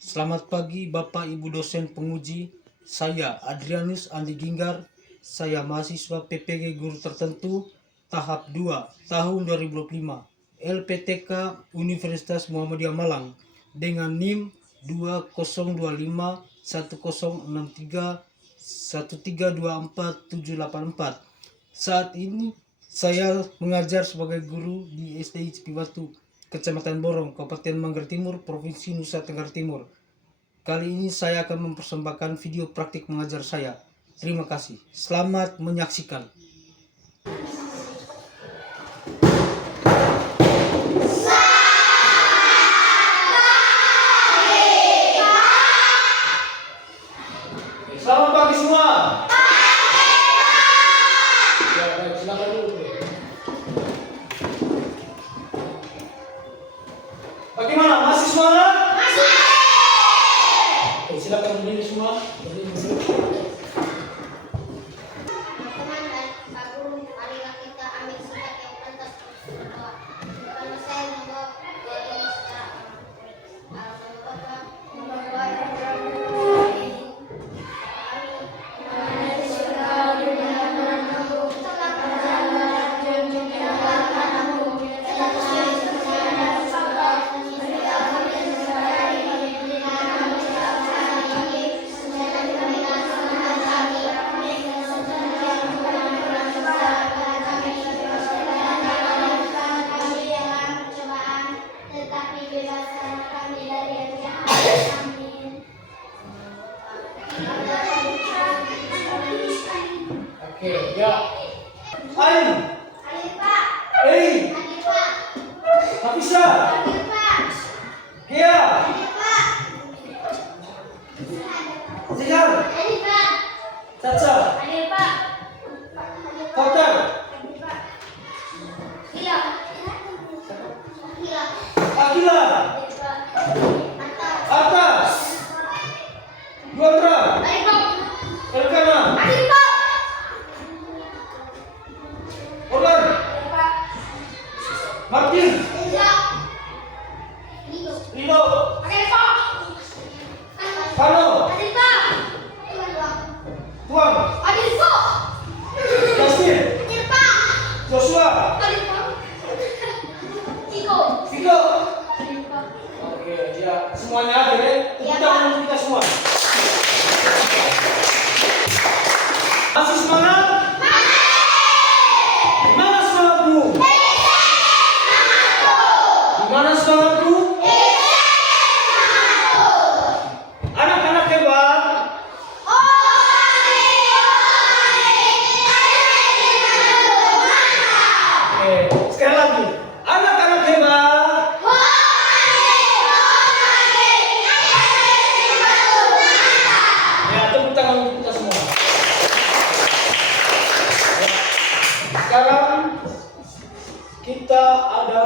Selamat pagi Bapak Ibu dosen penguji. Saya Adrianus Andi Ginggar. Saya mahasiswa PPG Guru Tertentu tahap 2 tahun 2025 LPTK Universitas Muhammadiyah Malang dengan NIM 2025-1063-1324784. Saat ini saya mengajar sebagai guru di SDI Cipibatu, Kecamatan Borong, Kabupaten Manggarai Timur, Provinsi Nusa Tenggara Timur. Kali ini saya akan mempersembahkan video praktik mengajar saya. Terima kasih. Selamat menyaksikan. Selamat pagi semua. Ya, baik, silakan dulu. Bagaimana? Masih semangat? Masih. Oke, silakan berdiri semua. Berdiri dulu. Teman-teman dan Pak Guru, marilah kita ambil sikap yang pantas untuk berdoa. Karena saya membawa doa ini secara Oke, ya. Ain. Hadir Pak. Ei. Hadir Pak. Nafisa. Hadir Pak. Kia. Hadir Pak. Zidan. Hadir Pak. Caca. Hadir Pak. Kautar. Hadir Pak. Gila. Gila. Akila. Hadir Pak. Mantap. Atas. Yuandra. Hadir Pak. Elkana. Hadir Pak. Orlan. Hadir Pak. Martin. Hadir. Lido. Rino. Hadir Pak. Pano. Hadir Pak. Tuan. Hadir Pak. Justin. Hadir Pak. Joshua. Hadir Pak. Iko. Vito. Hadir Pak. Oke, ya. Semuanya hadir ya. Tepuk Iya, tangan Pak. untuk kita semua. Masih semangat? Gimana semangatmu? Gimana semangatmu? Anak-anak hebat. Oke, sekali lagi. Anak-anak hebat. Ya, tepuk tangan untuk kita semua. Ya. Sekarang kita ada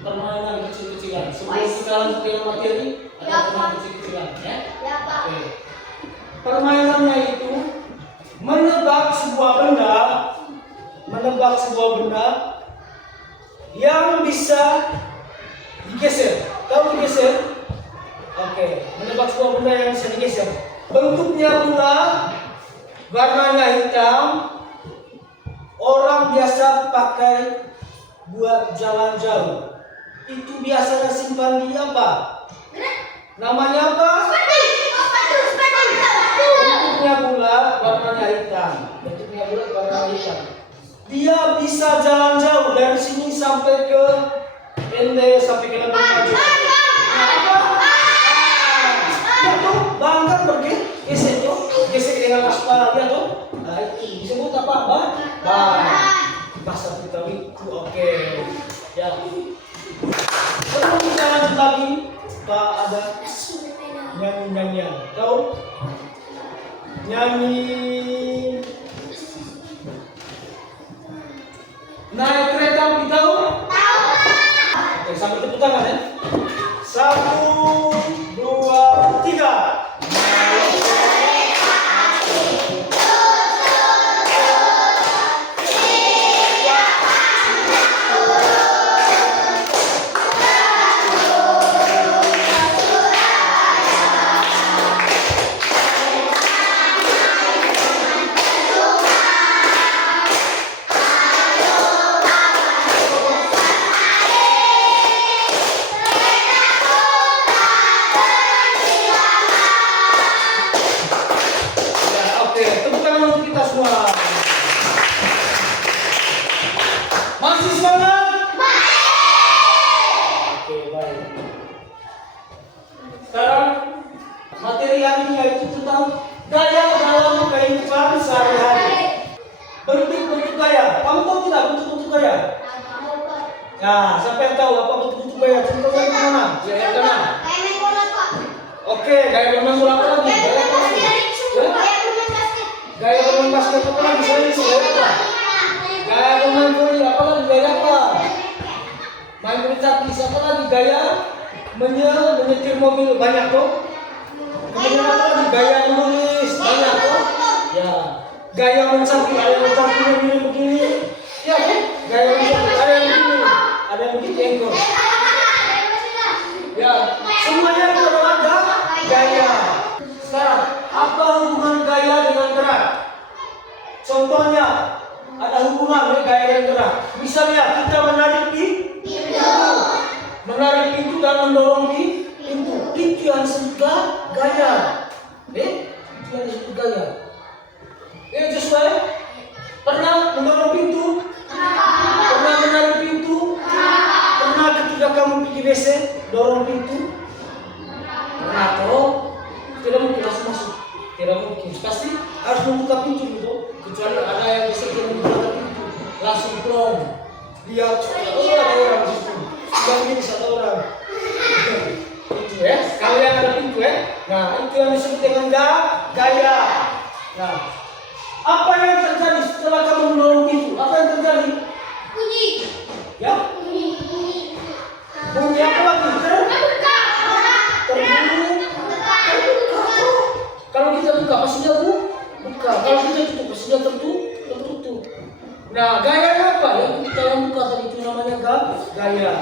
permainan kecil-kecilan. Sebelum kita lanjut ke materi, ada Ya, permainan Pak. kecil-kecilan, ya. Ya Pak. Oke. Permainannya itu menebak sebuah benda yang bisa digeser. Tahu digeser? Oke, menebak sebuah benda yang bisa digeser. Bentuknya bulat, warnanya hitam. Orang biasa pakai buat jalan jauh. Itu biasanya simpan di apa? Namanya apa? Bentuknya bulat, warnanya hitam. Dia bisa jalan jauh dari sini sampai ke Ende, sampai ke Labuan Bajo. Ya tuh, bangkan pergi, gesek dengan aspal dia tuh. Nah itu disebut apa? Ban. Bahasa Betawi itu oke. Ya. Sebelum kita lanjut lagi, Pak ada nyanyi-nyanyian. Tahu? Nyanyi naik kereta api tahu? Oke, sambil tepuk tangan ya. 1, 2, 3. hari ini yaitu tentang gaya dalam kehidupan sehari-hari. Bentuk-bentuk gaya. Kamu tahu tidak bentuk-bentuk gaya? Nah, siapa yang tahu apa bentuk-bentuk gaya? Contohnya di mana? Ya, yang kanan. Kayak main bola, Pak. Oke, gaya bermain bola apa lagi? Gaya apa lagi? Ya? Gaya bermain basket apa lagi? Saya ini gaya apa? Gaya bermain voli apa lagi? Gaya apa? Main bulu tangkis apa lagi? Gaya menyetir mobil banyak tuh. Kemudian apa lagi? Gaya menulis banyak tuh. Ya. Gaya mencampur, ada yang mencampurnya begini. Ya, kan? Gaya mencampur, ada yang begini. Ada yang begitu engkol. Ya, semuanya itu adalah gaya. Sekarang, apa hubungan gaya dengan gerak? Contohnya, ada hubungan dengan gaya dan gerak. Misalnya, kita menarik pintu dan mendorong pintu. Itu yang disebut gaya. Itu yang disebut gaya. Joshua, pernah mendorong pintu? Pernah menarik pintu? Pernah ketika kamu pergi WC dorong pintu? Pernah toh? Tidak mungkin langsung masuk. Tidak mungkin. Pasti harus membuka pintu gitu. Kecuali ada yang bisa tidak membuka pintu, langsung plong. Dia ada orang di situ. Yang ini satu orang. Itu ya. Kalau yang ada pintu ya. Nah itu yang disebut dengan gaya. Nah, apa yang terjadi setelah kamu mendorong pintu? Apa yang terjadi? Bunyi. Ya? Bunyi apa lagi? Terbuka. Kalau kita buka pasti dia buka. Kalau kita tutup pasti dia tertutup. Nah, gaya apa? Yang kita yang buka tadi itu namanya gaya.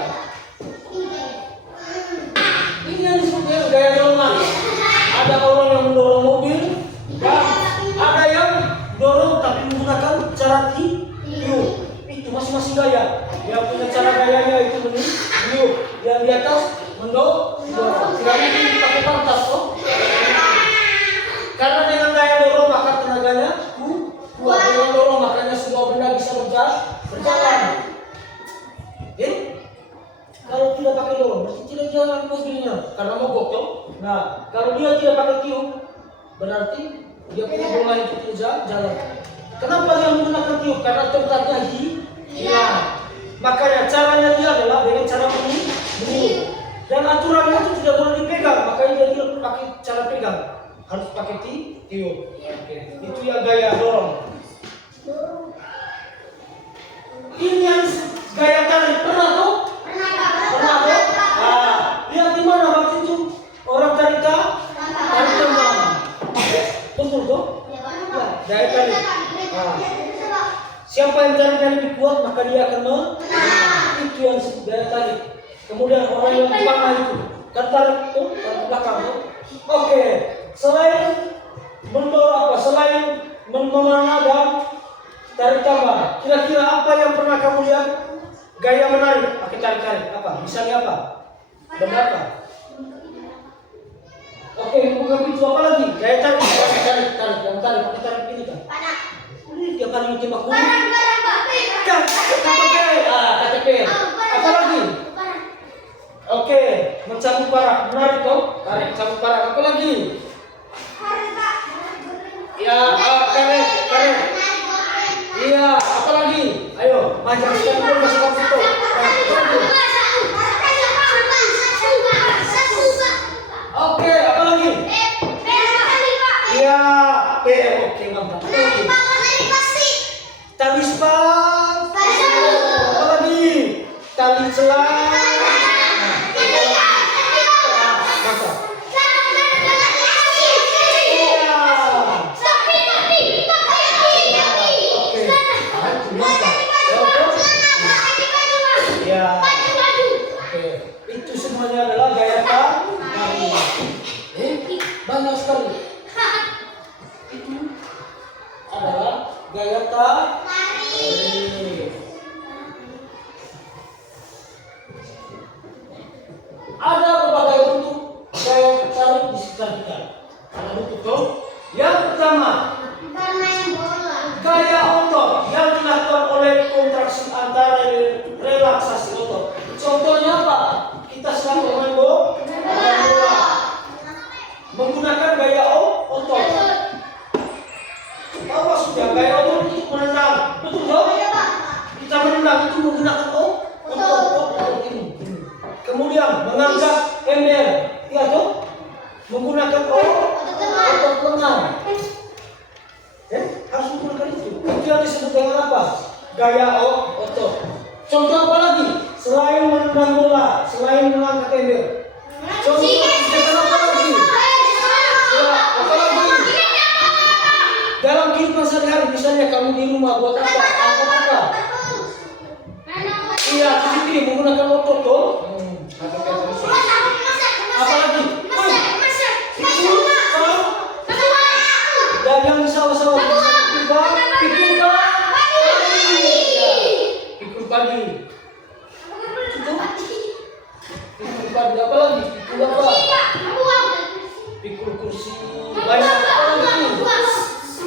Ini yang disebut gaya dorong. Ada orang yang mendorong mobil dan ada yang dorong tapi menggunakan cara tiup. Itu masing-masing gaya. Yang punya cara gayanya itu tiup. Yang di atas mendorong. Tidak mungkin dipakai pantas toh. Karena dengan gaya dorong maka tenaganya kuat. Dengan dorong makanya semua benda bisa berjalan. Kalau tidak pakai dorong berarti tidak jalan mobilnya karena mogok toh. Nah, kalau dia tidak pakai tiup berarti dia punya bola itu tidak jalan. Kenapa dia menggunakan tiup? Karena tongkatnya hilang. Makanya caranya dia adalah dengan cara meniup. Dan aturannya itu tidak boleh dipegang. Makanya dia tidak pakai cara pegang, harus pakai tiup. Itu ya gaya dorong. Ini yang gaya tarik. Pernah tuh? Pernah tuh? Nah, lihat di mana waktu itu orang tarik teman. Betul tuh? Gaya tarik. Siapa yang tarik lebih kuat maka dia akan itu yang disebut gaya tarik. Kemudian orang yang di tengah itu kan tarik tuh tarik belakang tuh. Oke, selain mendorong apa? Selain memanah dan tarik tambah, kira-kira apa yang pernah kamu lihat gaya menarik pakai tarik-tarik apa? Misalnya apa? Benda apa? Oke, bukan itu apa lagi? Gaya tarik, yang tarik pakai tarik ini kan? Ini tiap kali tembak guru. Kan, KTP. Apa lagi? Oke, mencabut parang, menarik toh? Tarik, cabut parang. Apa lagi? Ya, karet. Iya, apa lagi? Ayo, manjang sekali pun masih kamu foto. Oke, apa lagi? Iya, oke, mantap. Tali spas. Apa lagi? Tali celang. Mantap. Ya. Oke. Itu semuanya adalah gaya tari. Banyak sekali. Itu adalah gaya tari. Ada berbagai bentuk gaya tarik di sekitar kita. Ada bentuk tuh. Yang pertama, gaya otot yang dilakukan oleh kontraksi antara relaksasi otot. Contohnya apa? Kita sedang bermain bola menggunakan gaya gaya otot. Contoh apa lagi? Selain menendang bola, selain mengangkat ember. Contoh kegiatan apa lagi? Ya, apa lagi? Dalam kehidupan sehari-hari, misalnya kamu di rumah buat apa? Angkat apa? Iya, cuci piring menggunakan otot toh. Apa lagi? Dan yang sawah-sawah pikul pagi. Pikul pagi apa lagi? Pikul apa? Pikul kursi. Banyak apa lagi?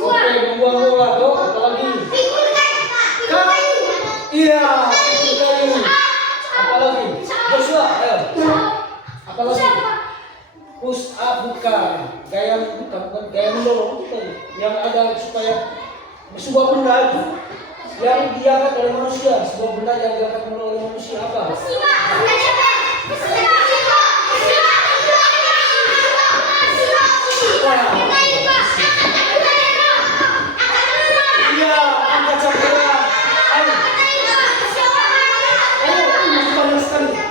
Oke, membuang bola toh. Apa lagi? Iya, pikul kayu. Apa lagi? Joshua, ayo. Apa lagi? Push up bukan gaya mendorong itu tadi yang ada supaya sebuah benda itu yang diangkat oleh manusia, sebuah benda yang diangkat oleh manusia apa? Iya, angkat campuran. Ayo, masih banyak sekali.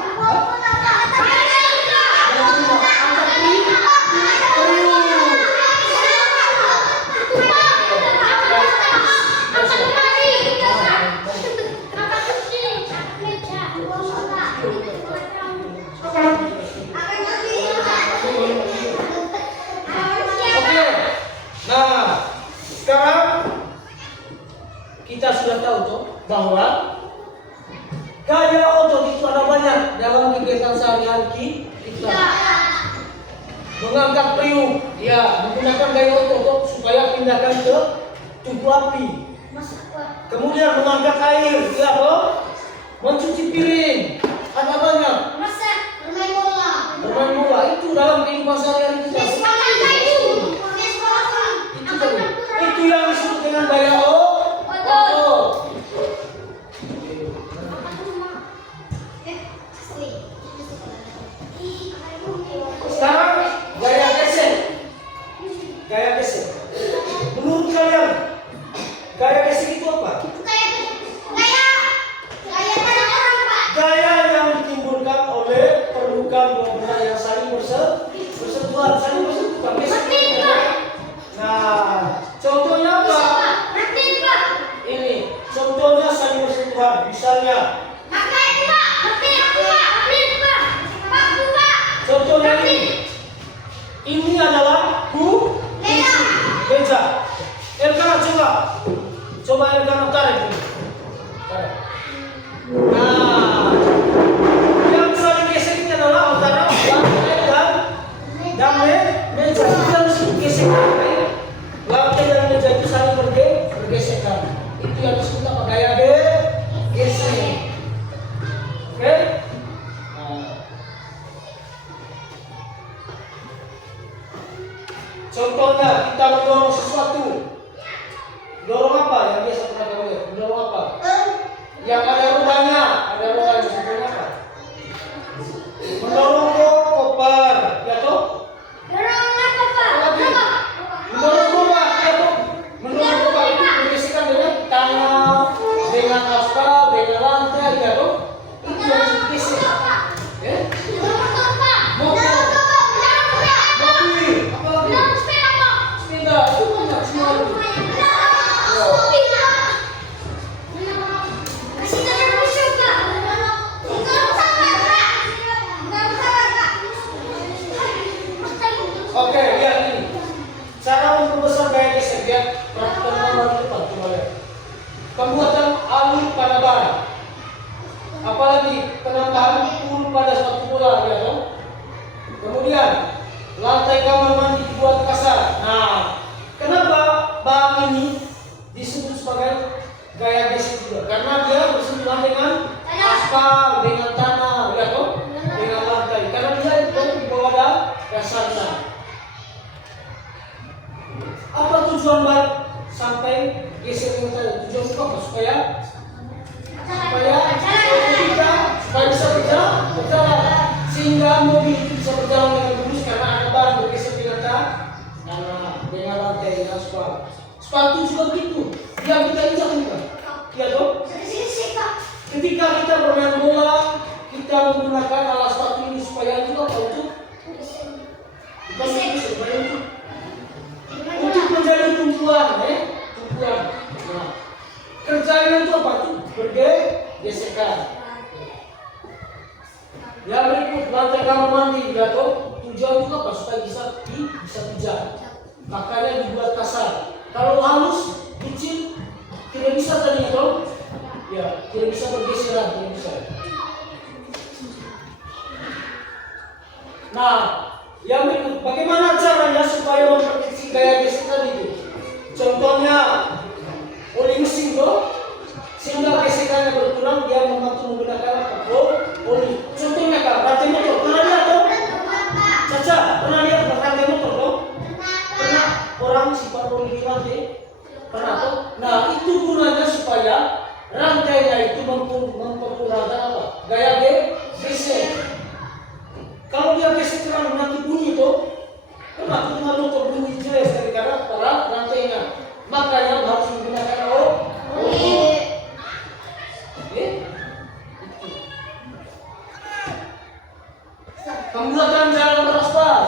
Nah, sekarang kita sudah tahu toh bahwa gaya otot itu ada banyak dalam kegiatan sehari-hari kita. Mengangkat periuk, ya, menggunakan gaya otot supaya pindahkan ke tubuh api. Kemudian mengangkat air, ya toh, mencuci piring, ada banyak. Bermain bola itu dalam kehidupan sehari-hari kita. Itu yang disebut dengan gaya otot. Sekarang gaya gesek. Gaya gesek. Menurut kalian gaya gesek itu apa? Gaya yang ditimbulkan oleh perlukan dua benda yang saling bersentuhan, saling bersentuhan. Nah, contohnya apa? Ini contohnya saling bersentuhan. Misalnya, contohnya ini adalah meja. Elkana coba Elkana tarik ini. Nah, yang saling gesek ini adalah antara lantai dan meja. Itu harus digesekkan. Lantai dan meja itu saling bergesekan. Itu yang disebut apa? Gaya gesek. Oke? Contohnya kita mendorong sesuatu. Dorong apa? Yang biasa pernah kamu lihat? Mendorong apa? Yang ada rodanya. Contohnya apa? Mendorong koper, ya toh? Mendorong koper, ya toh? Mendorong koper itu bergesekan dengan tanah, dengan aspal, dengan lantai, ya toh? Itu yang bergesek. Oke, lihat ini. Cara memperbesar gaya gesek ya. Perhatikan gambar depan, coba lihat. Pembuatan alur pada ban. Apalagi penambahan pul pada suatu bola, ya toh? Kemudian lantai kamar mandi dibuat kasar. Nah, kenapa ban ini disebut sebagai gaya gesek juga? Karena dia bersentuhan dengan aspal, dengan tanah, ya toh? Dengan lantai. Karena dia di bawah dasarnya. Apa tujuan ban sampai gesek dengan tanah? Tujuan apa? Supaya bisa berjalan, sehingga mobil itu bisa berjalan dengan lurus karena ada ban bergeser dengan tanah, dengan lantai, dengan aspal. Sepatu juga begitu, yang kita injak juga, ya toh? ketika kita bermain bola, kita menggunakan alas sepatu ini supaya itu apa? Untuk menjadi tumpuan, tumpuan. Nah, kerjanya itu apa? Itu bergesekan. Ya berikut lantai kamar mandi, ya toh. Tujuan itu apa? Supaya bisa pijat. Makanya dibuat kasar. Kalau halus, kecil, tidak bisa tadi toh. Ya, tidak bisa bergeseran, tidak bisa. Nah, yang berikut, bagaimana caranya supaya memperkecil gaya gesekan itu? Contohnya, oli mesin toh, sehingga gesekannya berkurang, dia membantu menggunakan apa? Oli. Contohnya kak, rantai motor, pernah lihat toh? Caca, pernah lihat rantai motor toh? Pernah orang simpan oli di rantai? Pernah toh? Nah, itu gunanya supaya rantainya itu memperkurangkan apa? Gaya gesek. Kalau dia gesek terang nanti bunyi toh, kenapa dengan motor bunyi jelas dari karena para rantainya. Makanya harus menggunakan oli. Pembuatan jalan beraspal.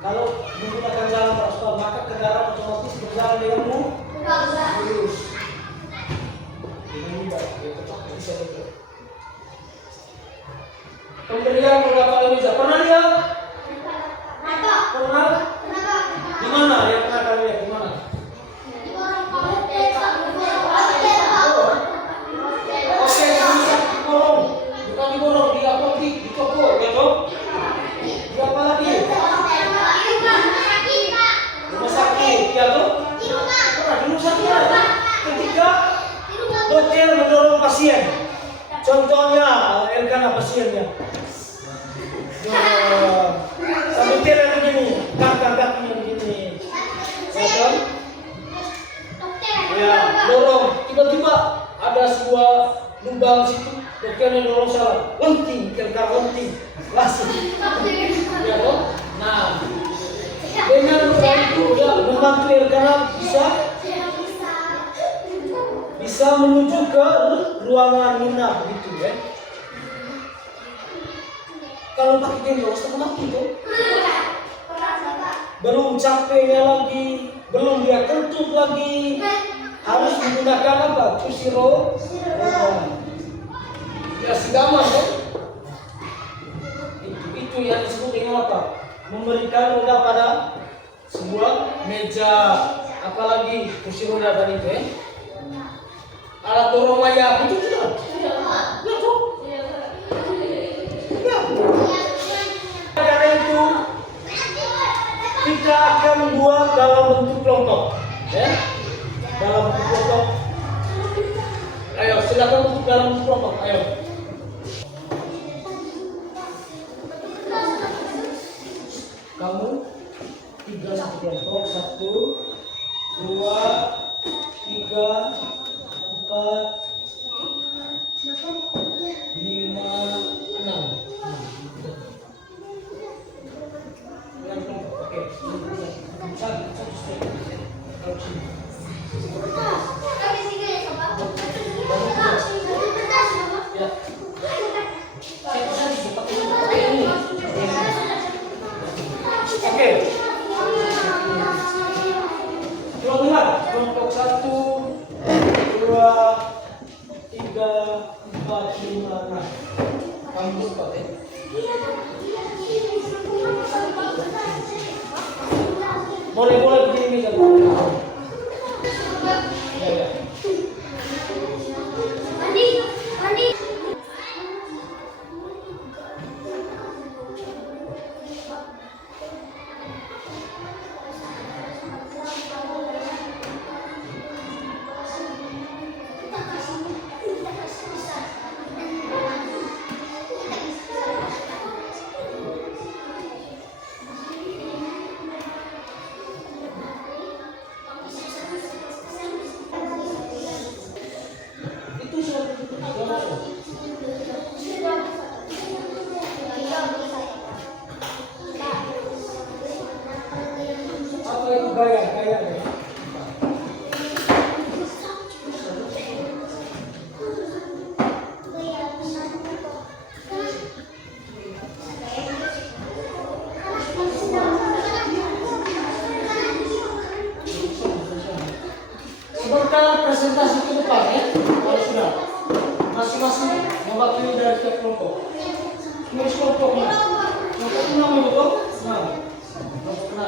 Kalau menggunakan jalan beraspal, maka kendaraan otomatis berjalan dengan mulus. Dengan mudah, ya tetap bisa betul. Pemberian beberapa meja. Pernah lihat? Pernah? Di mana? Yang pernah kalian lihat di mana? Oke, di borong. Bukan di borong, di apotik, di toko, ya toh? Di apa lagi? Rumah sakit, ya toh? Pernah di rumah sakit ya? Ketika dokter mendorong pasien. Contohnya, Elkana pasiennya. Sambil jalan begini, kakinya begini. Ya kan? Ya, dorong. Tiba-tiba ada sebuah lubang situ. Dokternya dorong salah. Lenting, kira-kira lenting. Langsung. Ya kan? Nah, dengan lubang itu ya membantu Elkana bisa menuju ke ruangan minat gitu ya. Kalau pakai gendong setengah itu belum capeknya lagi, belum dia kentut lagi, harus menggunakan apa? Kursi roda. Ya segaman kan? Itu yang disebut dengan apa? Memberikan roda pada sebuah meja, apalagi kursi roda tadi itu ya. Alat dorong wayang itu juga. Ya toh? Ya. Karena itu kita akan buat dalam bentuk kelompok, ya. Dalam bentuk kelompok. Ayo, silakan untuk dalam bentuk kelompok. Ayo. Kamu 3 satu kelompok, 1, 2, 3, 4, 5, 6. Oke. Satu step. Kalau sini. Ya. Oke. Coba dengar. Kelompok 1, 2, 3, 4, 5, 6. Kamu cepat ya. Boleh begini meja. Ya, ya. Mandi. Gaya. presentasi ke depan ya. Kalau sudah masing-masing mewakili dari tiap kelompok. Tulis kelompoknya. Kelompok 6 betul? Nah, kelompok 6.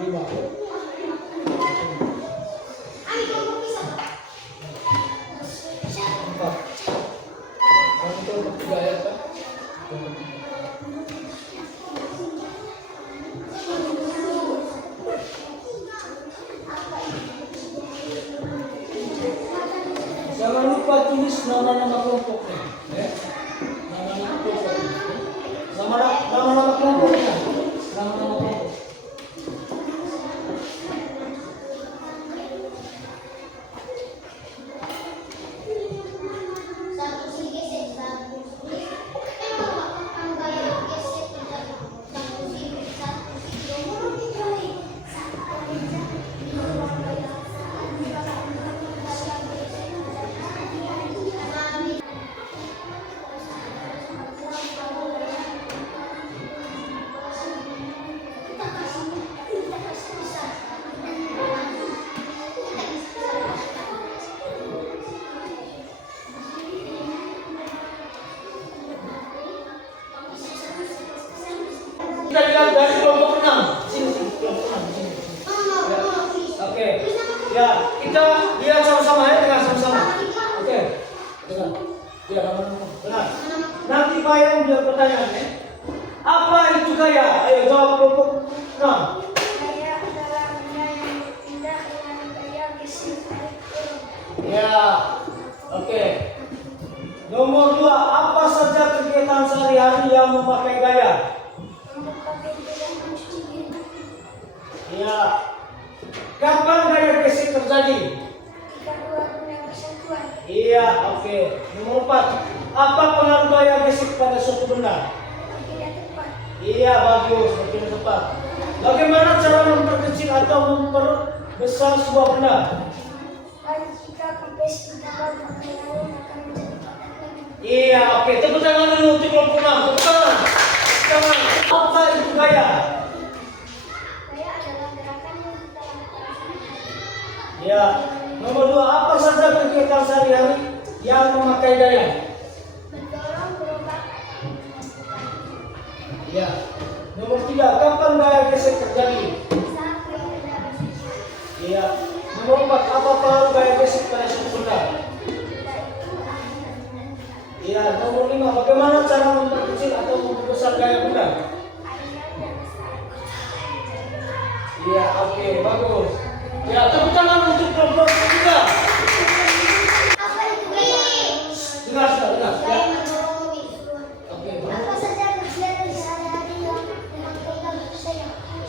Lima. Empat. Kamu kelompok 3 ya kan? Kelompok 3. Jangan lupa tulis nama-nama kelompoknya. Ya. Nama-nama kelompoknya. Nama-nama kelompoknya. Nama-nama kelompok. Kita lihat dari kelompok 6. Sini, kelompok 6 sini. Ya. Oke. Ya, kita lihat sama-sama ya, dengan sama-sama. Oke. Dengar. Ya, benar. Nanti Pak yang biar pertanyaan ya. Apa itu gaya? Ayo jawab kelompok 6. Gaya adalah benda yang berpindah dengan gaya geser tarik turun. Ya. Oke. Nomor 2, apa saja kegiatan sehari-hari yang memakai gaya? Memakai gaya mencuci diri. Ya. Kapan gaya gesek terjadi? Ketika dua benda bersatuan. Iya, oke. Nomor 4, apa pengaruh gaya gesek pada suatu benda? Tidak tepat. Iya, bagus, makin tepat. Bagaimana cara memperkecil atau memperbesar sebuah benda? Baik jika kompres ditambah maka yang lain akan menjadi padat lagi. Iya, oke. Tepuk tangan dulu untuk kelompok 6. Tepuk tangan. Tepuk tangan. Apa itu gaya? Gaya adalah gerakan yang kita lakukan. Ya. Nomor 2, apa saja kegiatan sehari-hari yang memakai gaya? Mendorong gerobak. Ya. Nomor 3, kapan gaya gesek terjadi? Saat dua benda bersatuan. Iya. Nomor 4, apa pengaruh gaya gesek pada suatu benda? Iya. Nomor 5, bagaimana cara memperkecil atau memperbesar gaya benda? Iya, oke, bagus. Ya, tepuk tangan untuk kelompok 3. Apa itu gaya? Dengar, dengar. Ya. Gaya mendorong mobil. Oke, Apa bagus. saja kegiatan sehari-hari yang memakai geser?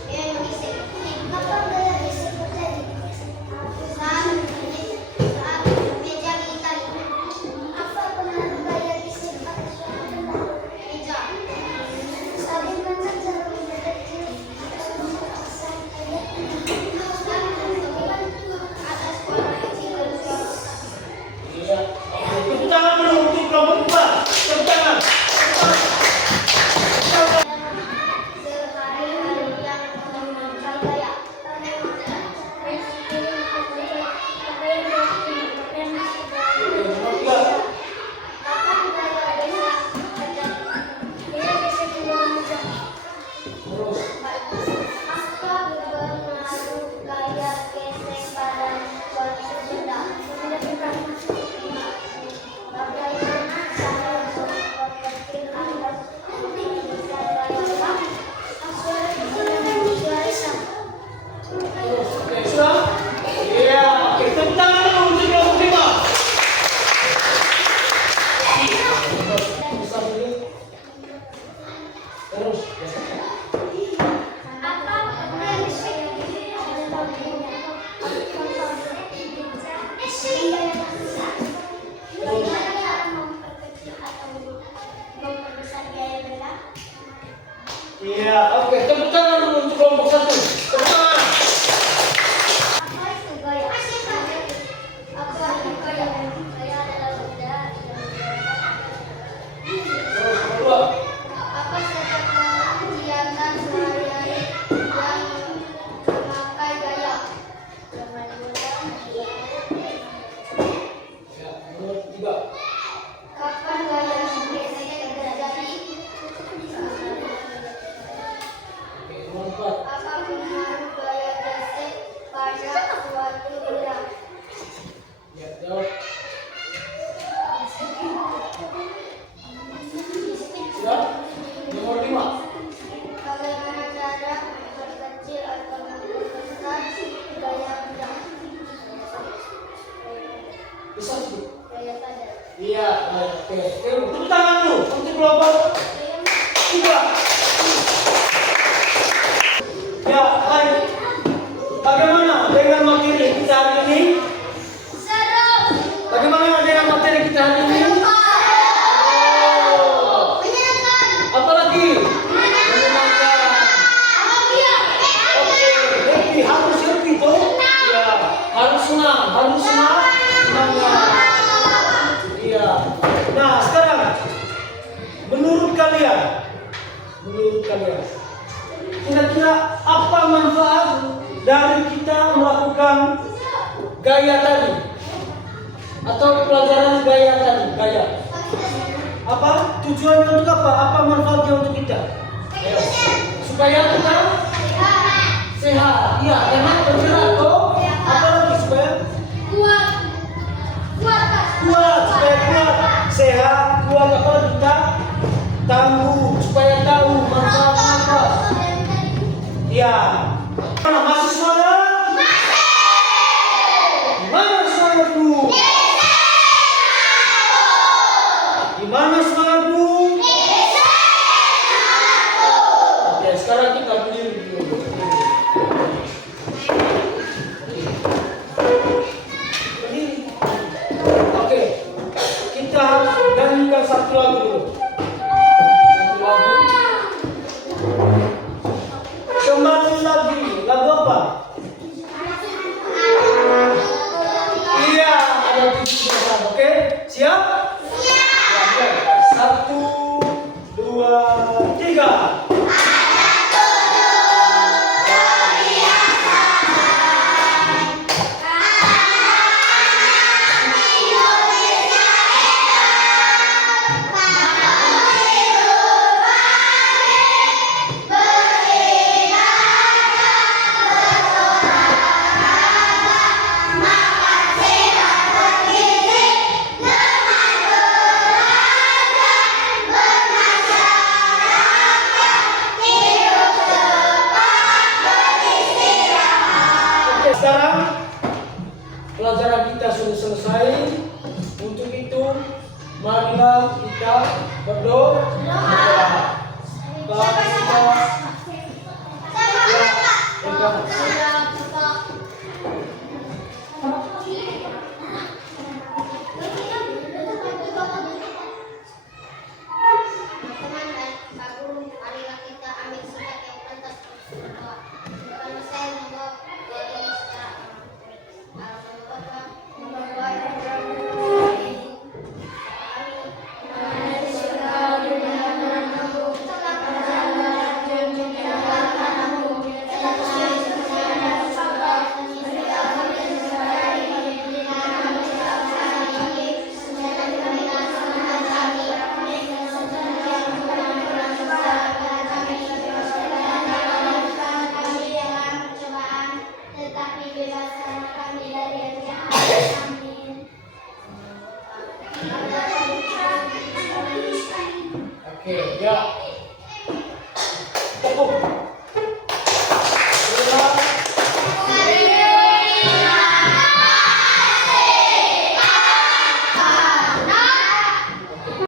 Gaya menggeser. Kapan gaya geser terjadi? Saat meja ditarik. Apa pengaruh gaya geser pada suatu benda? Meja. Bagaimana cara memperkecil atau memperbesar gaya? Atas warna kecil. Bisa sih. Gaya pada. Iya, oke. Tepuk tangan dulu untuk kelompok 3. Ya, baik. Bagaimana dengan materi kita hari ini? Seru. Bagaimana dengan materi kita hari ini? Oh, Menyenangkan. apalagi? Menyenangkan. Bahagia. Oke, happy, harus happy tuh. Iya, harus senang, senangnya. Iya. Nah, sekarang menurut kalian, kira-kira apa manfaat dari kita melakukan gaya tadi atau pelajaran gaya tadi? Gaya. Apa tujuannya untuk apa? Apa manfaatnya untuk kita? Ayo. Supaya kita sehat. Iya, karena bergerak toh. Apa lagi supaya Kuat. Kuat, Pak. kuat, supaya kuat, sehat, kuat apa kita tangguh, supaya tahu manfaat apa. Iya. Mana masih semangat? Gimana semangatmu? Gimana semangatmu? Oke, sekarang kita berdiri dulu. Berdiri. Oke, kita harus nyanyikan satu lagu dulu. Satu lagu. Kembali lagi, lagu apa? Iya, ada 7 oke? Siap? Siap. 1, 2, 3. Oke, sekarang pelajaran kita sudah selesai. Untuk itu, marilah kita berdoa. Bapak kita pegang. Teman dan Pak Guru, marilah kita ambil sikap yang pantas untuk berdoa. Karena saya membawa doa ini secara tetapi bebaskan kami dari yang jahat. Amin. Oke, ya.